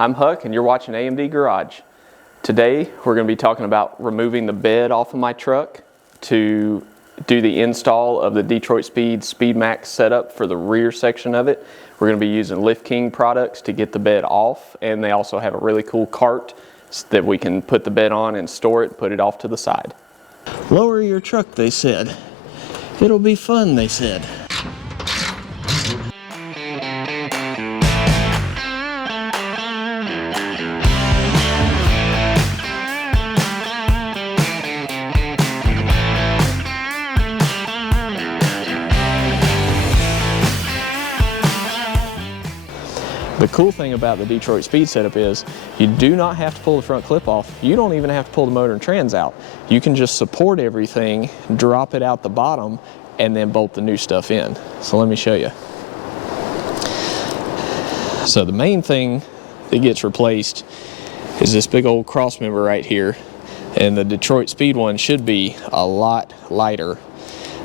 I'm Huck and you're watching AMD Garage. Today we're going to be talking about removing the bed off of my truck to do the install of the Detroit Speed SpeedMax setup for the rear section of it. We're going to be using Lift King products to get the bed off, and they also have a really cool cart that we can put the bed on and store it and put it off to the side. Lower your truck, they said. It'll be fun, they said. The cool thing about the Detroit Speed setup is you do not have to pull the front clip off. You don't even have to pull the motor and trans out. You can just support everything, drop it out the bottom, and then bolt the new stuff in. So let me show you. So the main thing that gets replaced is this big old Crossmember right here. And the Detroit Speed one should be a lot lighter,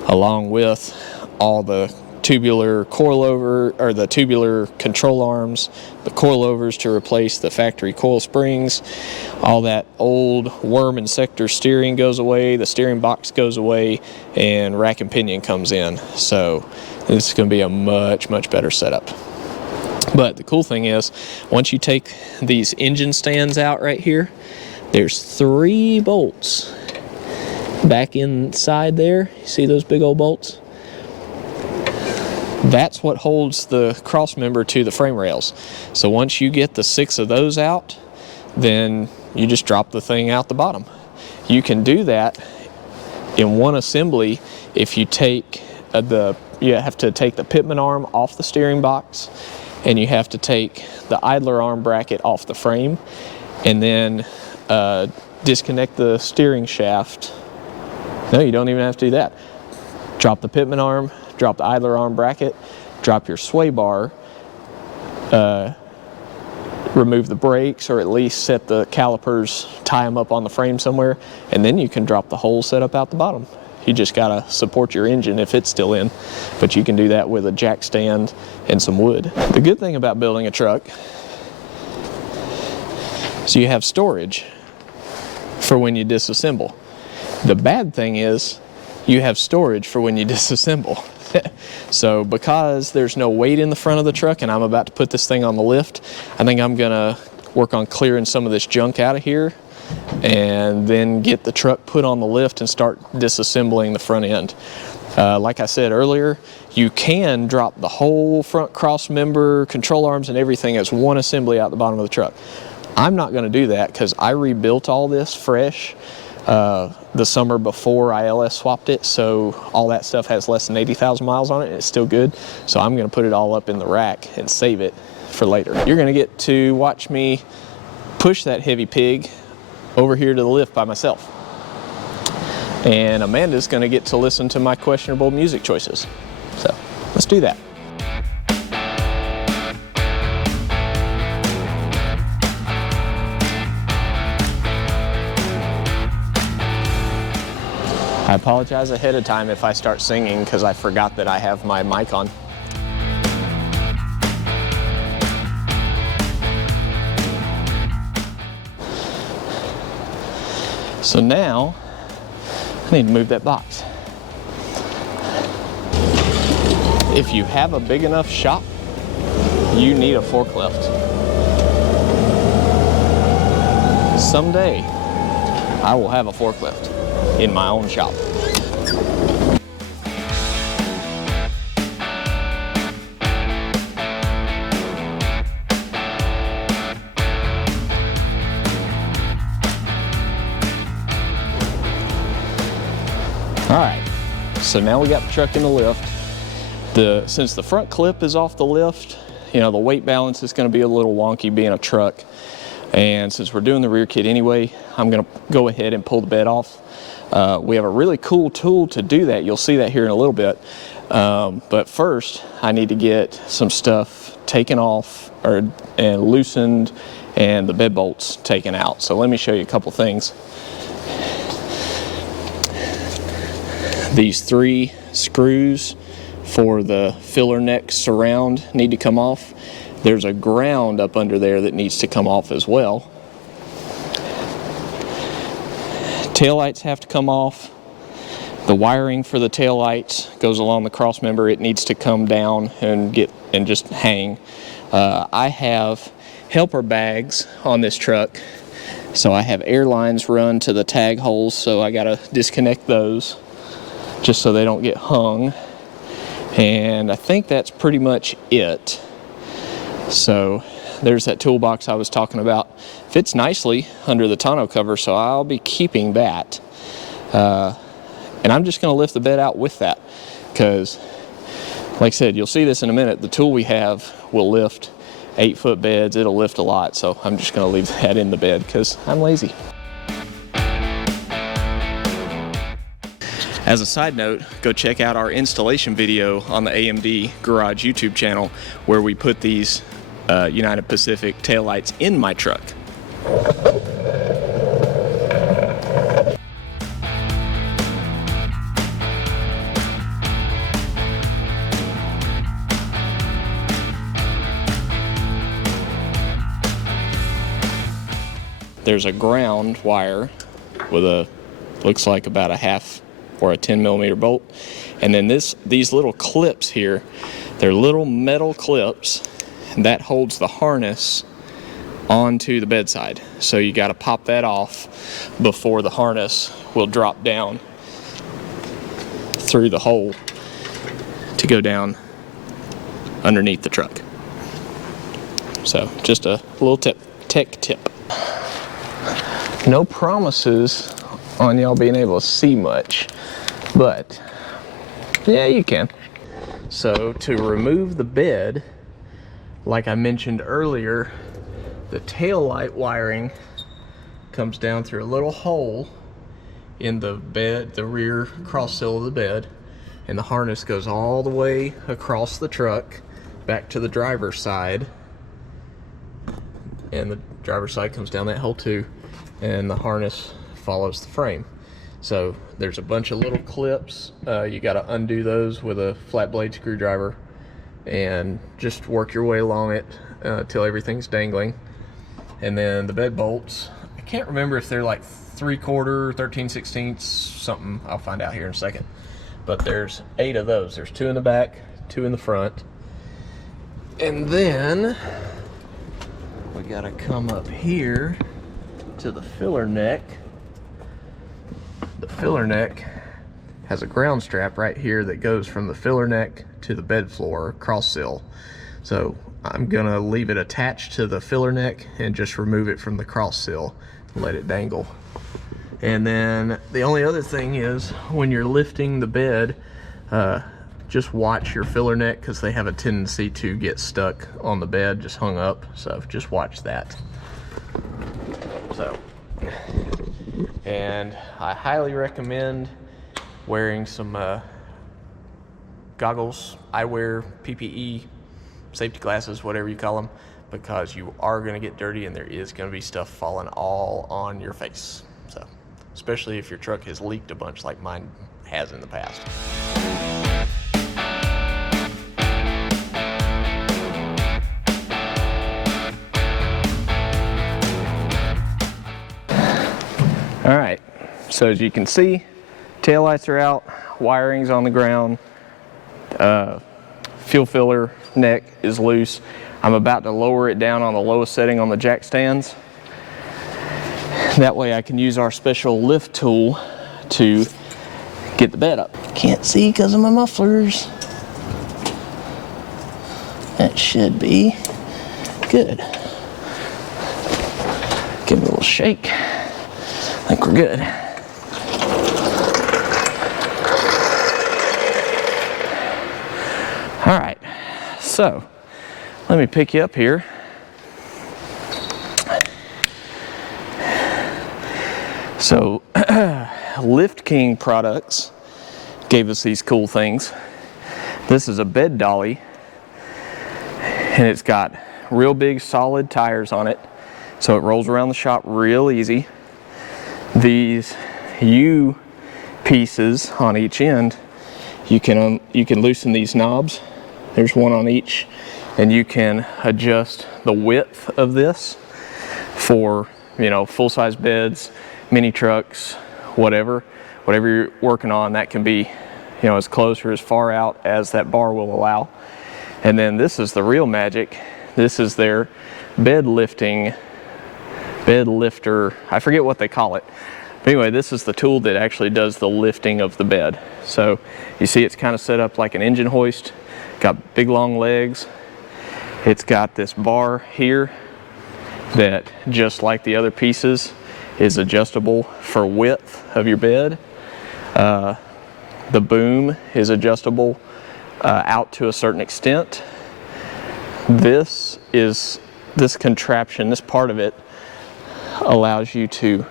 along with all the tubular coilover, or the tubular control arms, the coilovers to replace the factory coil springs. All that old worm and sector steering goes away, the steering box goes away, and rack and pinion comes in. So this is going to be a much better setup. But the cool thing is, once you take these engine stands out right here, there's 3 bolts back inside there. You see those big old bolts? That's what holds the Crossmember to the frame rails. So once you get the 6 of those out, then you just drop the thing out the bottom. You can do that in one assembly if you take you have to take the pitman arm off the steering box, and you have to take the idler arm bracket off the frame, and then disconnect the steering shaft. No, you don't even have to do that. Drop the pitman arm, drop the idler arm bracket, drop your sway bar, remove the brakes, or at least set the calipers, tie them up on the frame somewhere, and then you can drop the whole setup out the bottom. You just gotta support your engine if it's still in, but you can do that with a jack stand and some wood. The good thing about building a truck is you have storage for when you disassemble. The bad thing is you have storage for when you disassemble. So because there's no weight in the front of the truck and I'm about to put this thing on the lift, I think I'm gonna work on clearing some of this junk out of here and then get the truck put on the lift and start disassembling the front end. Like I said earlier, you can drop the whole front Crossmember, control arms and everything as one assembly out the bottom of the truck. I'm not gonna do that because I rebuilt all this fresh the summer before I LS swapped it, so all that stuff has less than 80,000 miles on it and it's still good. So I'm going to put it all up in the rack and save it for later. You're going to get to watch me push that heavy pig over here to the lift by myself. And Amanda's going to get to listen to my questionable music choices. So let's do that. I apologize ahead of time if I start singing because I forgot that I have my mic on. So now I need to move that box. If you have a big enough shop, you need a forklift. Someday I will have a forklift in my own shop. All right, so now we got the truck in the lift. Since the front clip is off the lift, you know, the weight balance is going to be a little wonky being a truck. And since we're doing the rear kit anyway, I'm going to go ahead and pull the bed off. We have a really cool tool to do that. You'll see that here in a little bit. But first, I need to get some stuff taken off and loosened and the bed bolts taken out. So let me show you a couple things. These 3 screws for the filler neck surround need to come off. there's a ground up under there that needs to come off as well. Taillights have to come off. The wiring for the taillights goes along the crossmember. It needs to come down and just hang. I have helper bags on this truck, so I have air lines run to the tag holes, so I gotta disconnect those just so they don't get hung. And I think that's pretty much it. So there's that toolbox I was talking about. Fits nicely under the tonneau cover, so I'll be keeping that. And I'm just going to lift the bed out with that, because like I said, you'll see this in a minute, the tool we have will lift 8-foot beds. It'll lift a lot, so I'm just going to leave that in the bed because I'm lazy. As a side note, go check out our installation video on the AMD Garage YouTube channel, where we put these United Pacific taillights in my truck. There's a ground wire with a, looks like about a half or a 10mm bolt, and then these little clips here, they're little metal clips, and that holds the harness onto the bedside. So you got to pop that off before the harness will drop down through the hole to go down underneath the truck. So just a little tech tip. No promises on y'all being able to see much, but yeah, you can. So to remove the bed, like I mentioned earlier, the tail light wiring comes down through a little hole in the bed, the rear cross sill of the bed, and the harness goes all the way across the truck back to the driver's side, and the driver's side comes down that hole too, and the harness follows the frame. So there's a bunch of little clips. You got to undo those with a flat blade screwdriver and just work your way along it till everything's dangling. And then the bed bolts, I can't remember if they're like 3/4, 13/16, something. I'll find out here in a second. But there's 8 of those. There's 2 in the back, 2 in the front. And then we got to come up here to the filler neck. The filler neck has a ground strap right here that goes from the filler neck to the bed floor cross sill. So I'm gonna leave it attached to the filler neck and just remove it from the cross sill and let it dangle. And then the only other thing is, when you're lifting the bed, just watch your filler neck, because they have a tendency to get stuck on the bed, just hung up. So just watch that. So, and I highly recommend wearing some goggles, eyewear, PPE, safety glasses, whatever you call them, because you are going to get dirty and there is going to be stuff falling all on your face. So, especially if your truck has leaked a bunch like mine has in the past. All right, so as you can see, taillights are out, wiring's on the ground, fuel filler neck is loose. I'm about to lower it down on the lowest setting on the jack stands. That way I can use our special lift tool to get the bed up. Can't see because of my mufflers. That should be good. Give it a little shake. I think we're good. All right, so let me pick you up here. So Lift King Products gave us these cool things. This is a bed dolly, and it's got real big solid tires on it, so it rolls around the shop real easy. These U pieces on each end, you can loosen these knobs. There's one on each and you can adjust the width of this for, you know, full-size beds, mini trucks, whatever you're working on. That can be, you know, as close or as far out as that bar will allow. And then this is the real magic. This is their bed lifter, I forget what they call it. But anyway, this is the tool that actually does the lifting of the bed. So you see it's kind of set up like an engine hoist. Got big long legs. It's got this bar here that, just like the other pieces, is adjustable for width of your bed. The boom is adjustable out to a certain extent. This contraption, this part of it, allows you to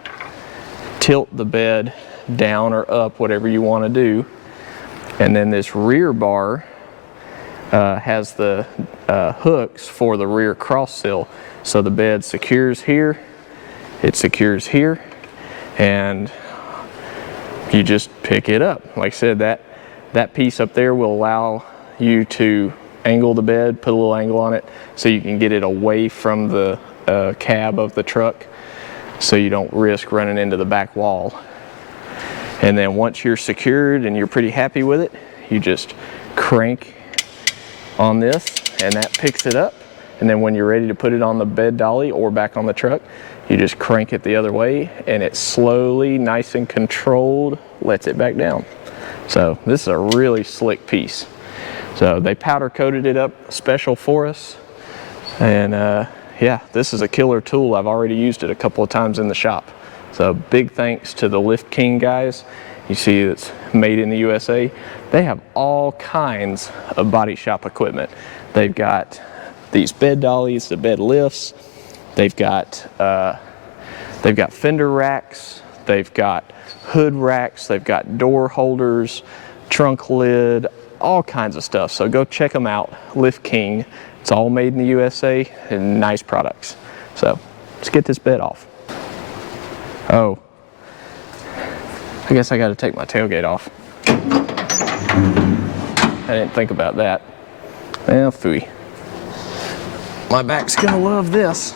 tilt the bed down or up, whatever you want to do. And then this rear bar has the hooks for the rear cross sill. So the bed secures here, it secures here, and you just pick it up. Like I said, that piece up there will allow you to angle the bed, put a little angle on it so you can get it away from the cab of the truck, so you don't risk running into the back wall. And then once you're secured and you're pretty happy with it, you just crank on this and that picks it up. And then when you're ready to put it on the bed dolly or back on the truck, you just crank it the other way and it slowly, nice and controlled, lets it back down. So this is a really slick piece. So they powder coated it up special for us. And yeah, this is a killer tool. I've already used it a couple of times in the shop. So big thanks to the Lift King guys. You see it's made in the USA. They have all kinds of body shop equipment. They've got these bed dollies, the bed lifts. They've got fender racks. They've got hood racks. They've got door holders, trunk lid, all kinds of stuff. So go check them out, Lift King. It's all made in the USA and nice products. So let's get this bed off. Oh, I guess I got to take my tailgate off. I didn't think about that. Well, phooey. My back's gonna love this.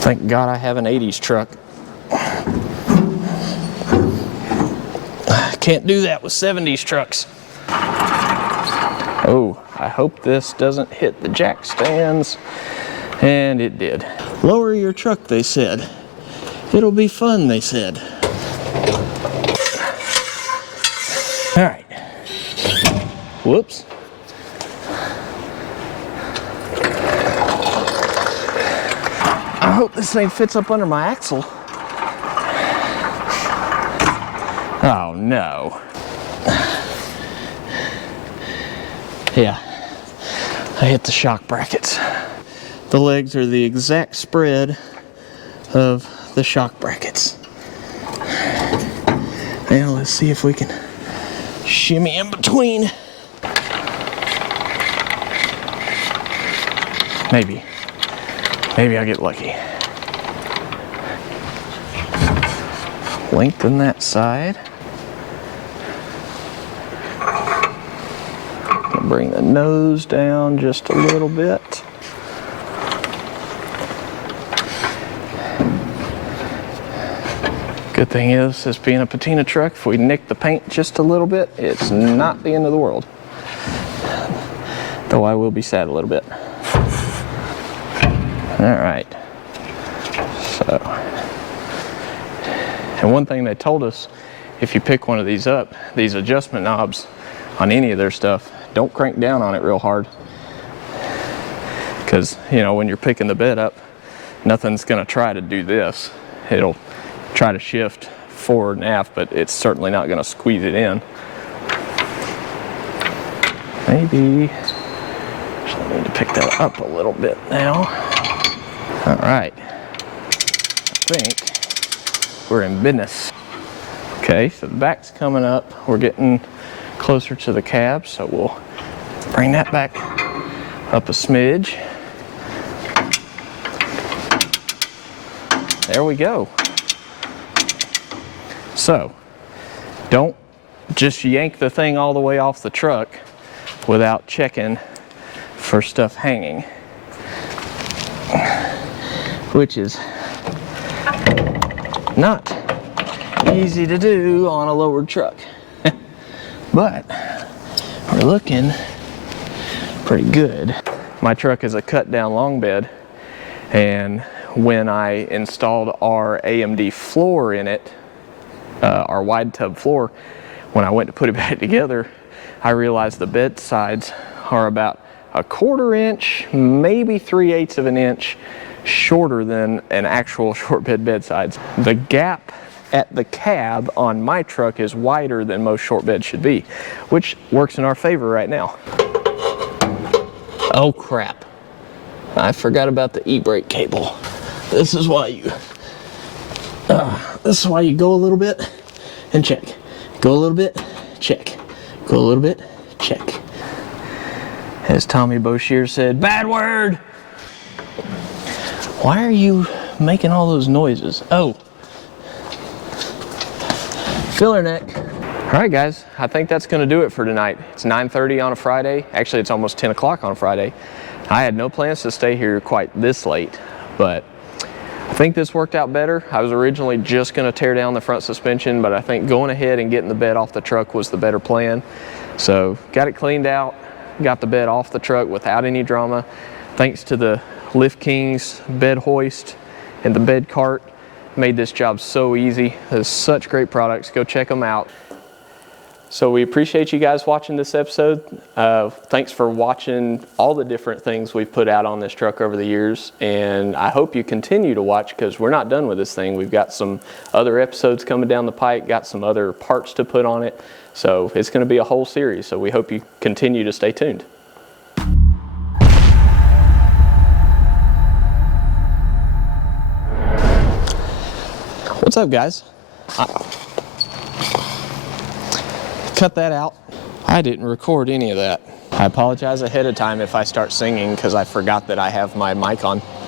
Thank God I have an 80s truck. Can't do that with 70s trucks. Oh, I hope this doesn't hit the jack stands. And it did. Lower your truck, they said. It'll be fun, they said. All right. Whoops. I hope this thing fits up under my axle. Oh no. Yeah, I hit the shock brackets. The legs are the exact spread of the shock brackets. Now let's see if we can shimmy in between. Maybe I'll get lucky. Lengthen that side. Bring the nose down just a little bit. Good thing is, this being a patina truck, if we nick the paint just a little bit, it's not the end of the world. Though I will be sad a little bit. All right. So, and one thing they told us, if you pick one of these up, these adjustment knobs on any of their stuff, don't crank down on it real hard. Because, you know, when you're picking the bed up, nothing's gonna try to do this. It'll try to shift forward and aft, but it's certainly not gonna squeeze it in. Maybe, just need to pick that up a little bit now. All right, I think we're in business. Okay, so the back's coming up. We're getting closer to the cab, so we'll bring that back up a smidge. There we go. So, don't just yank the thing all the way off the truck without checking for stuff hanging, which is not easy to do on a lowered truck. But we're looking pretty good. My truck is a cut down long bed, and when I installed our AMD floor in it, our wide tub floor, when I went to put it back together, I realized the bed sides are about 1/4 inch, maybe 3/8 of an inch shorter than an actual short bed sides. The gap at the cab on my truck is wider than most short beds should be, which works in our favor right now. Oh crap, I forgot about the e-brake cable. This is why you go a little bit and check, go a little bit, check, go a little bit, check. As Tommy Boshier said, bad word. Why are you making all those noises? Oh, filler neck. All right, guys, I think that's gonna do it for tonight. It's 9:30 on a Friday. Actually, it's almost 10 o'clock on a Friday. I had no plans to stay here quite this late, but I think this worked out better. I was originally just gonna tear down the front suspension, but I think going ahead and getting the bed off the truck was the better plan. So got it cleaned out, got the bed off the truck without any drama. Thanks to the Lift Kings bed hoist and the bed cart, made this job so easy. There's such great products. Go check them out. So we appreciate you guys watching this episode. Thanks for watching all the different things we've put out on this truck over the years. And I hope you continue to watch, because we're not done with this thing. We've got some other episodes coming down the pike, got some other parts to put on it. So it's going to be a whole series. So we hope you continue to stay tuned. What's up, guys? Cut that out. I didn't record any of that. I apologize ahead of time if I start singing, because I forgot that I have my mic on.